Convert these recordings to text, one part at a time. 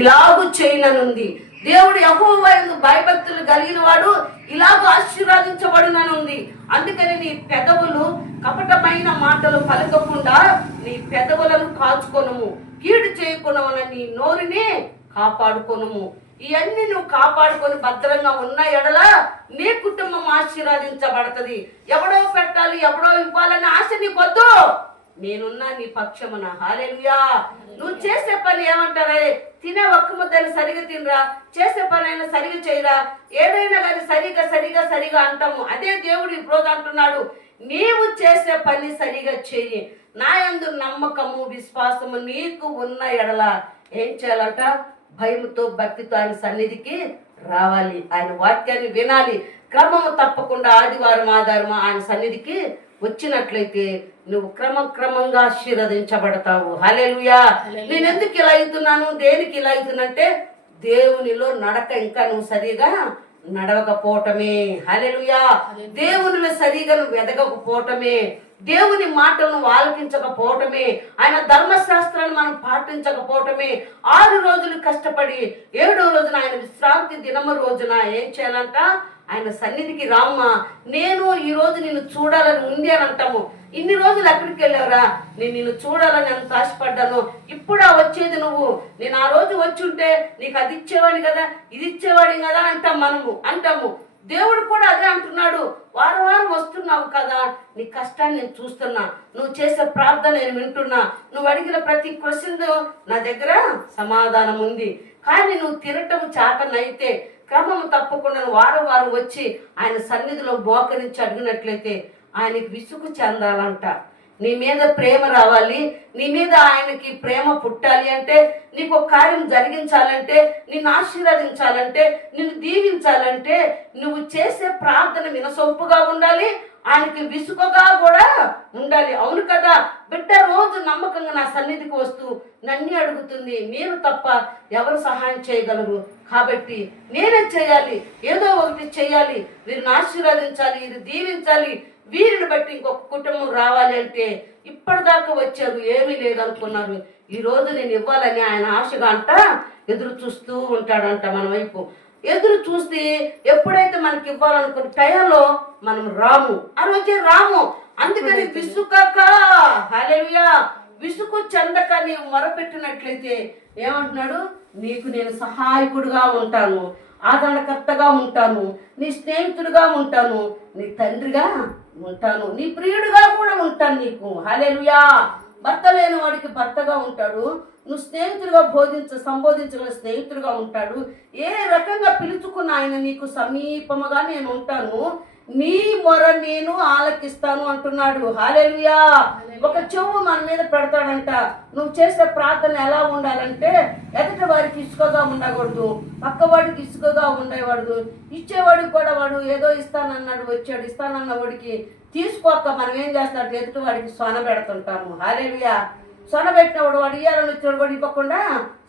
ఇలాగూ చేయననుంది. దేవుడు యెహోవా యందు భయభక్తులు కలిగిన వాడు ఇలాగూ ఆశీర్వదించబడుననుంది. అందుకని నీ పెదవులు కపటమైన మాటలు పలకకుండా నీ పెదవులను కాచుకొనుము, కీడు చేయకుండా నీ నోరుని కాపాడుకొనుము. ఇవన్నీ నువ్వు కాపాడుకొని భద్రంగా ఉన్న ఎడల నీ కుటుంబం ఆశీర్వదించబడుతుంది. ఎవడో పెట్టాలి, ఎవడో ఇవ్వాలని ఆశ నీకొద్దు. నేనున్నా నీ పక్షమున. హల్లెలూయా. నువ్వు చేసే పని ఏమంటారే, తినే ఒక్క ముద్దలు సరిగా తినరా, చేసే పని అయినా సరిగా చేయరా, ఏదైనా కానీ సరిగా అంటాము. అదే దేవుడు ఇప్పుడు అంటున్నాడు, నీవు చేసే పని సరిగా చెయ్యి. నా యందు నమ్మకము విశ్వాసము నీకు ఉన్న ఎడల ఏం చేయాలంట? భయముతో భక్తితో ఆయన సన్నిధికి రావాలి, ఆయన వాక్యాన్ని వినాలి. క్రమము తప్పకుండా ఆదివారం ఆయన సన్నిధికి వచ్చినట్లయితే నువ్వు క్రమంగా ఆశీర్వదించబడతావు. హల్లెలూయా. నేను ఎందుకు ఇలా అవుతున్నాను, దేనికి ఇలా అవుతున్నంటే దేవునిలో నడక ఇంకా నువ్వు సరిగా నడవకపోవటమే. హల్లెలూయా. దేవునిలో సరిగా నువ్వు ఎదగకపోవటమే, దేవుని మాటలను ఆలకించకపోవటమే, ఆయన ధర్మశాస్త్రాన్ని మనం పాటించకపోవటమే. 6 రోజులు కష్టపడి 7వ రోజున ఆయన విశ్రాంతి దినము రోజున ఏం చేయాలంట? ఆయన సన్నిధికి రామ్మా, నేను ఈ రోజు నిన్ను చూడాలని ఉంది అని అంటాము. ఇన్ని రోజులు ఎక్కడికి వెళ్ళావురా? నేను నిన్ను చూడాలని ఎంత ఆశపడ్డాను. ఇప్పుడా వచ్చేది నువ్వు? నేను ఆ రోజు వచ్చి ఉంటే నీకు అది ఇచ్చేవాడిని కదా, ఇది ఇచ్చేవాడిని కదా అంటాము. దేవుడు కూడా అదే అంటున్నాడు. వారం వస్తున్నావు కదా, నీ కష్టాన్ని నేను చూస్తున్నా, నువ్వు చేసే ప్రార్థన నేను వింటున్నా, నువ్వు అడిగిన ప్రతి క్వశ్చన్ నా దగ్గర సమాధానం ఉంది. కానీ నువ్వు తినటం చేతనైతే క్రమం తప్పకుండా వారం వచ్చి ఆయన సన్నిధిలో మోకరించి అడిగినట్లయితే ఆయనకి విసుగు చెందాలంట. నీ మీద ప్రేమ రావాలి, నీ మీద ఆయనకి ప్రేమ పుట్టాలి అంటే, నీకు ఒక కార్యం జరిగించాలంటే, నిన్ను ఆశీర్వదించాలంటే, నిన్ను దీవించాలంటే నువ్వు చేసే ప్రార్థన వినసొంపుగా ఉండాలి, ఆయనకి విసుగుగా కూడా ఉండాలి. అవును కదా, బిడ్డ రోజు నమ్మకంగా నా సన్నిధికి వస్తూ నన్ను అడుగుతుంది, మీరు తప్ప ఎవరు సహాయం చేయగలరు? కాబట్టి నేనే చేయాలి, ఏదో ఒకటి చేయాలి, వీరిని ఆశీర్వదించాలి, వీరిని దీవించాలి, వీరిని బట్టి ఇంకొక కుటుంబం రావాలి అంటే ఇప్పటిదాకా వచ్చారు, ఏమీ లేదనుకున్నారు. ఈ రోజు నేను ఇవ్వాలని ఆయన ఆశగా అంట ఎదురు చూస్తూ ఉంటాడంట. మన వైపు ఎదురు చూస్తే ఎప్పుడైతే మనకి ఇవ్వాలనుకున్న టైంలో మనం రాము, ఆ రోజే రాము. అందుకని విసుకక, హల్లెలూయా, విసుగు చెందక నీవు మొరపెట్టినట్లయితే ఏమంటున్నాడు? నీకు నేను సహాయకుడుగా ఉంటాను, ఆదరణకర్తగా ఉంటాను, నీ స్నేహితుడిగా ఉంటాను, నీ తండ్రిగా ఉంటాను, నీ ప్రియుడిగా కూడా ఉంటాను నీకు. హల్లెలూయా. భర్త లేని వాడికి భర్తగా ఉంటాడు, నువ్వు స్నేహితుడిగా సంబోధించగల స్నేహితుడిగా ఉంటాడు. ఏ రకంగా పిలుచుకున్న ఆయన నీకు సమీపముగా నేను ఉంటాను, నీ మొర నేను ఆలకిస్తాను అంటున్నాడు. హల్లెలూయా. ఒక చెవు మన మీద పెడతాడంట. నువ్వు చేసే ప్రార్థన ఎలా ఉండాలంటే, ఎదుటి వారికి ఇసుకగా ఉండకూడదు, పక్కవాడికి ఇసుకగా ఉండేవాడు. ఇచ్చేవాడికి కూడా వాడు ఏదో ఇస్తానన్నాడు, వచ్చాడు, ఇస్తానన్న వాడికి తీసుకోక మనం ఏం చేస్తాడు? ఎదుటి వాడికి సొన పెడుతుంటాము. హల్లెలూయా. సొన పెట్టినవాడు వాడు ఇయ్యాలని వచ్చాడు కూడా ఇవ్వకుండా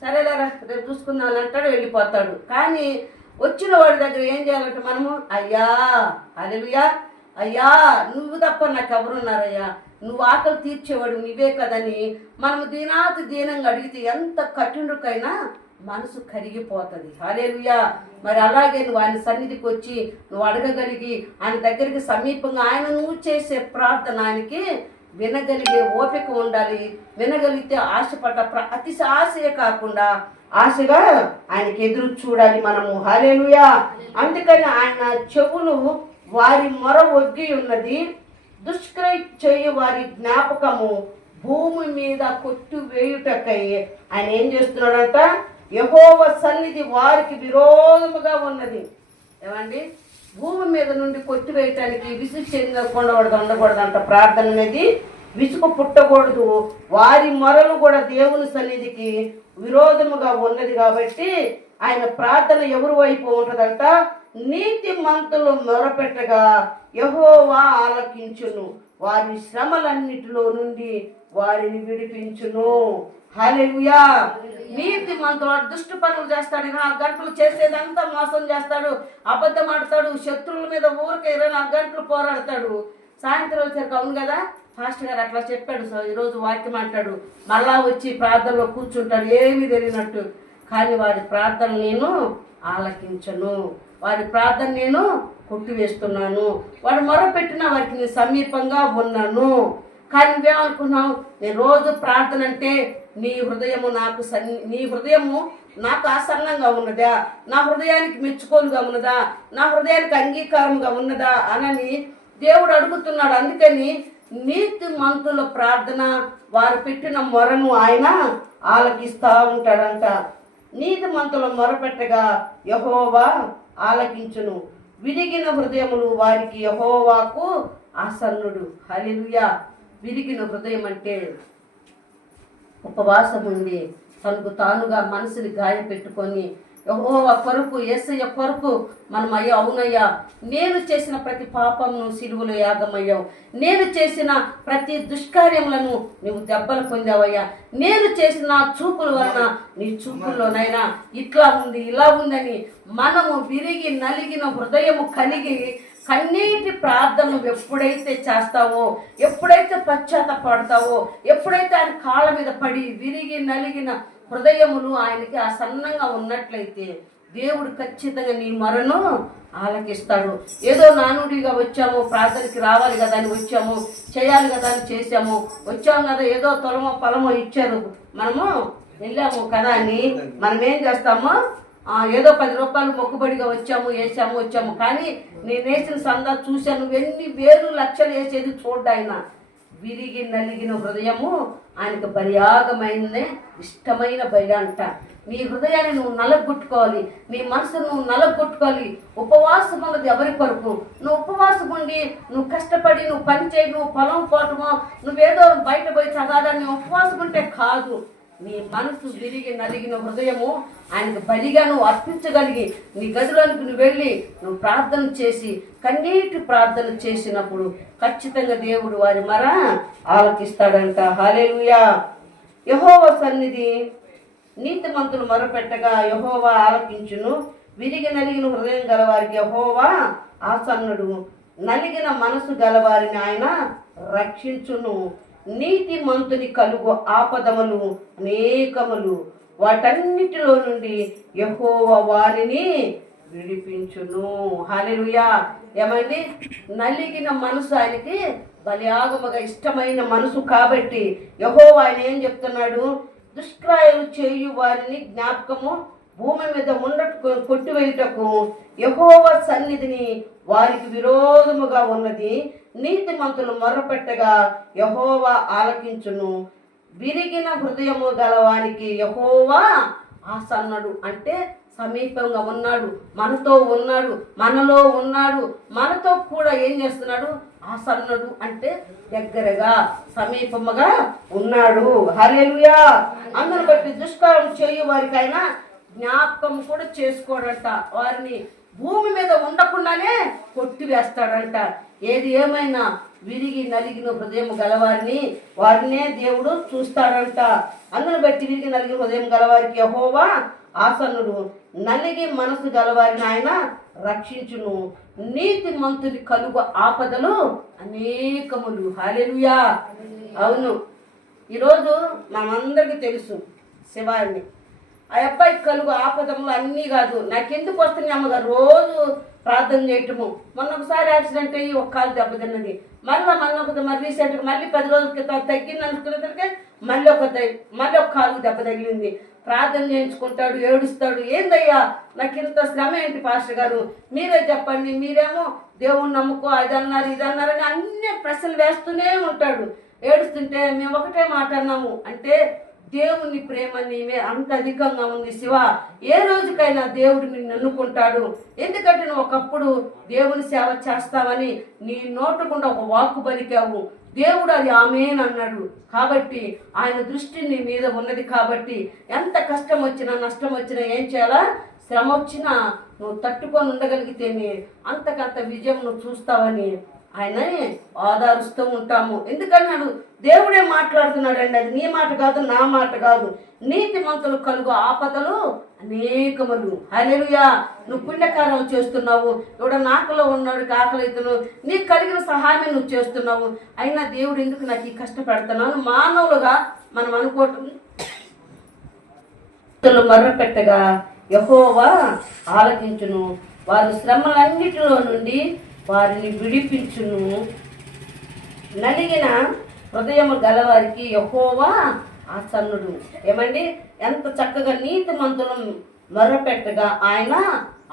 సరేలేరా రేపు చూసుకుందాం అంటాడు, వెళ్ళిపోతాడు. కానీ వచ్చిన వాడి దగ్గర ఏం చేయాలంటే మనము, అయ్యా, హల్లెలూయా, అయ్యా నువ్వు తప్ప నాకు ఎవరున్నారయ్యా, నువ్వు ఆకలి తీర్చేవాడు నువ్వే కదని మనము దీనంగా అడిగితే ఎంత కఠినుడికైనా మనసు కరిగిపోతుంది. హల్లెలూయా. మరి అలాగే నువ్వు ఆయన సన్నిధికి వచ్చి నువ్వు అడగగలిగి ఆయన దగ్గరికి సమీపంగా ఆయన నువ్వు చేసే ప్రార్థన ఆయనకి వినగలిగే ఓపిక ఉండాలి. వినగలిగితే ఆశపడ్డ అతి ఆశయే కాకుండా ఆశగా ఆయనకి ఎదురు చూడాలి మనము. హల్లెలూయా. అందుకని ఆయన చెవులు వారి మొర ఒగ్గి ఉన్నది, దుష్క్రియ చేయు వారి జ్ఞాపకము భూమి మీద కొట్టు వేయుటకై ఆయన ఏం చేస్తున్నాడంట? యెహోవా సన్నిధి వారికి విరోధముగా ఉన్నది. ఏమండి? భూమి మీద నుండి కొట్టివేయటానికి విసుగు ఉండకూడదంట. ప్రార్థన అనేది విసుగు పుట్టకూడదు. వారి మొరలు కూడా దేవుని సన్నిధికి విరోధముగా ఉన్నది. కాబట్టి ఆయన ప్రార్థన ఎవరి వైపు ఉంటుందంట? నీతి మంతులు మొరపెట్టగా యెహోవా ఆలకించును, వారి శ్రమలన్నిటిలో నుండి వారిని విడిపించును. హల్లెలూయా. నీతి మంతుడు దుష్ట పనులు చేస్తాడు, 24 గంటలు చేసేదంతా మోసం చేస్తాడు, అబద్ధం ఆడతాడు, శత్రువుల మీద ఊరికే 24 గంటలు పోరాడతాడు. సాయంత్రం వచ్చారు, అవును కదా ఫాస్ట్ గారు అట్లా చెప్పాడు, ఈరోజు వాక్యం అంటాడు, మళ్ళా వచ్చి ప్రార్థనలో కూర్చుంటాడు ఏమీ తెలియనట్టు. కానీ వారి ప్రార్థన నేను ఆలకించను, వారి ప్రార్థన నేను కొట్టివేస్తున్నాను. వాడు మొరపెట్టిన వారికి నేను సమీపంగా ఉన్నాను. కానీ నువ్వేమనుకున్నావు, నేను రోజు ప్రార్థన అంటే నీ హృదయము నాకు ఆసన్నంగా ఉన్నదా, నా హృదయానికి మెచ్చుకోలుగా ఉన్నదా, నా హృదయానికి అంగీకారంగా ఉన్నదా అని దేవుడు అడుగుతున్నాడు. అందుకని నీతిమంతుల ప్రార్థన, వారు పెట్టిన మొరను ఆయన ఆలకిస్తూ ఉంటాడంట. నీతిమంతుల మొరపెట్టగా యెహోవా ఆలకించును, విరిగిన హృదయములు వారికి యెహోవాకు ఆసన్నుడు. హల్లెలూయా. విరిగిన హృదయం అంటే ఉపవాసం ఉండి తనకు తానుగా మనసుని గాయపెట్టుకొని యెహోవా కొరకు, యేసయ్య కొరకు మనం అయ్యా, అవునయ్యా నేను చేసిన ప్రతి పాపమును సిలువలో యాగమయ్యావు, నేను చేసిన ప్రతి దుష్కార్యములను నువ్వు దెబ్బలు పొందావయ్యా, నేను చేసిన చూపుల వలన నీ చూపుల్లోనైనా ఇట్లా ఉంది ఇలా ఉందని మనము విరిగి నలిగిన హృదయము కలిగి కన్నీటి ప్రార్థన ఎప్పుడైతే చేస్తావో, ఎప్పుడైతే పశ్చాత్తపడతావో, ఎప్పుడైతే ఆయన కాళ్ళ మీద పడి విరిగి నలిగిన హృదయములు ఆయనకి ఆసన్నంగా ఉన్నట్లయితే దేవుడు ఖచ్చితంగా నీ మొరను ఆలకిస్తాడు. ఏదో నానుడిగా వచ్చాము, ప్రార్థనకి రావాలి కదా అని వచ్చాము, చేయాలి కదా అని చేసాము, వచ్చాము కదా ఏదో తొలమో పొలమో ఇచ్చారు, మనము వెళ్ళాము కదా అని మనం ఏం చేస్తాము, ఏదో 10 రూపాయలు మొక్కుబడిగా వచ్చాము. కానీ నేను వేసిన సందా చూశాను, ఎన్ని వేలు లక్షలు వేసేది చూడ్డాయన. విరిగి నలిగిన హృదయము ఆయనకు బలియాగమైనదే ఇష్టమైన బలి అంట. నీ హృదయాన్ని నువ్వు నలగొట్టుకోవాలి, నీ మనసును నువ్వు నలగొట్టుకోవాలి. ఉపవాసం ఉన్నది ఎవరి కొరకు? నువ్వు ఉపవాసం ఉండి నువ్వు కష్టపడి నువ్వు పని చేయి, నువ్వు పొలం పోవటమో, నువ్వేదో బయట పోయి చదవాలని ఉపవాసం ఉంటే కాదు. నీ మనసు విరిగి నలిగిన హృదయము ఆయనకు బలిగా నువ్వు అర్పించగలిగి నీ గదిలోనికి నువ్వు వెళ్ళి నువ్వు ప్రార్థన చేసి కన్నీటి ప్రార్థన చేసినప్పుడు ఖచ్చితంగా దేవుడు వారి మొర ఆలకిస్తాడంట. హల్లెలూయా. యెహోవా సన్నిధి నీతిమంతులు మొరపెట్టగా యెహోవా ఆలకించును, విరిగి నలిగిన హృదయం గలవారికి యెహోవా ఆసన్నుడు, నలిగిన మనసు గలవారిని ఆయన రక్షించును. నీతిమంతుని కలుగు ఆపదములు అనేకములు, వాటన్నిటిలో నుండి యెహోవా వారిని విడిపించును. హల్లెలూయా. ఏమండి, నలిగిన మనసు ఆయనకి బలియాగముగా ఇష్టమైన మనసు కాబట్టి యెహోవా ఆయన ఏం చెప్తున్నాడు, దుష్క్రియలు చేయు వారిని జ్ఞాపకము భూమి మీద కొట్టివేయుటకు యెహోవా సన్నిధిని వారికి విరోధముగా ఉన్నది. నీతిమంతులు మొర్రపెట్టగా యెహోవా ఆలకించును, విరిగిన హృదయము గలవానికి యెహోవా ఆసన్నుడు. అంటే సమీపంగా ఉన్నాడు, మనతో ఉన్నాడు, మనలో ఉన్నాడు, మనతో కూడా ఏం చేస్తున్నాడు? ఆసన్నుడు అంటే దగ్గరగా సమీపముగా ఉన్నాడు. హల్లెలూయా. అందును బట్టి దుష్కారం చేయు వారికైనా జ్ఞాపకం కూడా చేసుకోడంట, వారిని భూమి మీద ఉండకుండానే కొట్టివేస్తాడంట. ఏది ఏమైనా విరిగి నలిగిన హృదయం గలవారిని వారినే దేవుడు చూస్తాడంట. అందును బట్టి విరిగి నలిగిన హృదయం గలవారికి యెహోవా ఆసన్నుడు, నలిగి మనసు గలవారిని ఆయన రక్షించును. నీతి మంతుని కలుగు ఆపదలు అనేకములు. హల్లెలూయా. అవును, ఈరోజు మనందరికీ తెలుసు శివారిని, ఆ అబ్బాయికి కలుగు ఆపదములు అన్నీ కాదు. నాకెందుకు వస్తుంది అమ్మగారు రోజు ప్రార్థన చేయటము. మొన్న ఒకసారి యాక్సిడెంట్ అయ్యి ఒక కాలు దెబ్బతిన్నది, మరి రీసెంట్గా మళ్ళీ 10 రోజుల క్రితం తగ్గింది అనుకునేసరికి మళ్ళీ ఒక కాలు దెబ్బ తగిలింది. ప్రార్థన చేయించుకుంటాడు, ఏడుస్తాడు. ఏందయ్యా నాకు ఇంత శ్రమ ఏంటి పాస్టర్ గారు, మీరే చెప్పండి, మీరేమో దేవుణ్ణి నమ్ముకో, అదన్నారు ఇదన్నారని అన్ని ప్రశ్నలు వేస్తూనే ఉంటాడు. ఏడుస్తుంటే మేము ఒకటే మాట అన్నాము, అంటే దేవుని ప్రేమ నీవే అంత అధికంగా ఉంది శివ, ఏ రోజుకైనా దేవుడు నిన్ను నన్నుకుంటాడు. ఎందుకంటే నువ్వు ఒకప్పుడు దేవుని సేవ చేస్తావని నీ నోటకుండా ఒక వాక్కు పలికావు, దేవుడు అది ఆమేన్ అన్నాడు. కాబట్టి ఆయన దృష్టి నీ మీద ఉన్నది. కాబట్టి ఎంత కష్టం వచ్చినా నష్టం వచ్చినా ఏం చేయాలా, శ్రమ వచ్చినా నువ్వు తట్టుకొని ఉండగలిగితేనే అంతకంత విజయం నువ్వు చూస్తావని ఆయనని ఆదరిస్తూ ఉంటాము. ఎందుకన్నాడు, దేవుడే మాట్లాడుతున్నాడండి, అది నీ మాట కాదు, నా మాట కాదు. నీతి మంతులు కలుగు ఆపదలు అనేకములు. హల్లెలూయా. నువ్వు పుణ్యకార్యం చేస్తున్నావు, ఎవడ నాకలో ఉన్నాడు ఆకలి అవుతున్నావు, నీకు కలిగిన సహాయం నువ్వు చేస్తున్నావు, అయినా దేవుడు ఎందుకు నాకు ఈ కష్టపెడుతున్నావు మానవులుగా మనం అనుకోవటం మర్ర పెట్టగా యెహోవా ఆలకించును, వారి శ్రమలన్నిటిలో నుండి వారిని విడిపించును. నలిగిన హృదయము గలవారికి యెహోవా ఆసన్నుడు. ఏమండి, ఎంత చక్కగా నీతిమంతులు మొర్రపెట్టగా ఆయన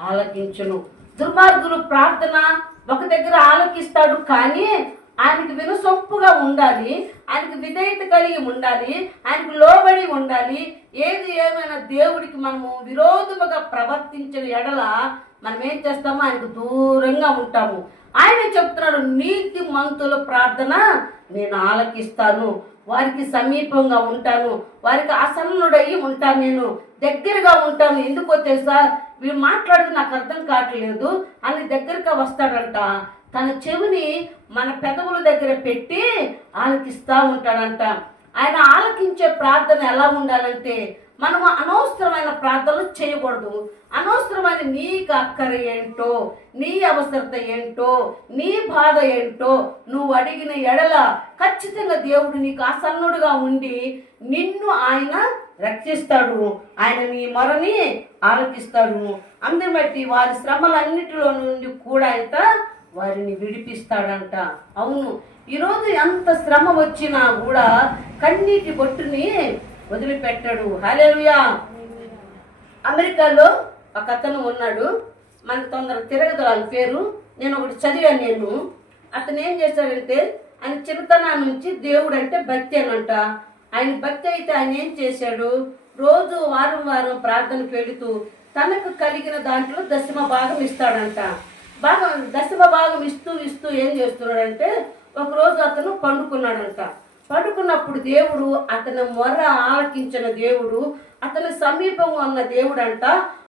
ఆలకించును. దుర్మార్గులు ప్రార్థన ఒక దగ్గర ఆలకిస్తాడు, కానీ ఆయనకు వినసొంపుగా ఉండాలి, ఆయనకు విధేయత కలిగి ఉండాలి, ఆయనకు లోబడి ఉండాలి. ఏది ఏమైనా దేవుడికి మనము విరోధముగా ప్రవర్తించిన ఎడల మనం ఏం చేస్తామో ఆయనకు దూరంగా ఉంటాము. ఆయన చెప్తున్నాడు, నీతి మంతుల ప్రార్థన నేను ఆలకిస్తాను, వారికి సమీపంగా ఉంటాను, వారికి ఆసన్నుడయ్యి ఉంటాను, నేను దగ్గరగా ఉంటాను. ఎందుకో తెలుసా, వీళ్ళు మాట్లాడితే నాకు అర్థం కావట్లేదు అని దగ్గరగా వస్తాడంట. తన చెవిని మన పెదవుల దగ్గర పెట్టి ఆలకిస్తూ ఉంటాడంట. ఆయన ఆలకించే ప్రార్థన ఎలా ఉండాలంటే, మనము అనవసరమైన ప్రార్థనలు చేయకూడదు. అనవసరమైన నీకు అక్కర ఏంటో, నీ అవసరత ఏంటో, నీ బాధ ఏంటో నువ్వు అడిగిన ఎడల ఖచ్చితంగా దేవుడు నీకు ఆసన్నుడుగా ఉండి నిన్ను ఆయన రక్షిస్తాడు. ఆయన నీ మొరని ఆలకిస్తాడు. అందుని బట్టి వారి శ్రమలన్నిటిలో నుండి కూడా ఆయన వారిని విడిపిస్తాడంట. అవును, ఈరోజు ఎంత శ్రమ వచ్చినా కూడా కన్నీటి బొట్టుని వదిలిపెట్టాడు. హల్లెలూయా. అమెరికాలో ఒక అతను ఉన్నాడు, మన తొందర తిరగదు ఆయన పేరు, నేను ఒకటి చదివాను. అతను ఏం చేశాడంటే, ఆయన చిన్నతనం నుంచి దేవుడు అంటే భక్తి అనంట. ఆయన భక్తి అయితే ఆయన ఏం చేశాడు, రోజు వారం వారం ప్రార్థనకు వెళుతూ తనకు కలిగిన దాంట్లో దశమ భాగం ఇస్తాడంట. దశమ భాగం ఇస్తూ ఏం చేస్తున్నాడంటే, ఒకరోజు అతను పండుకున్నాడంట. పడుకున్నప్పుడు దేవుడు అతని మొర్ర ఆలకించిన దేవుడు, అతని సమీపంగా ఉన్న దేవుడు అంట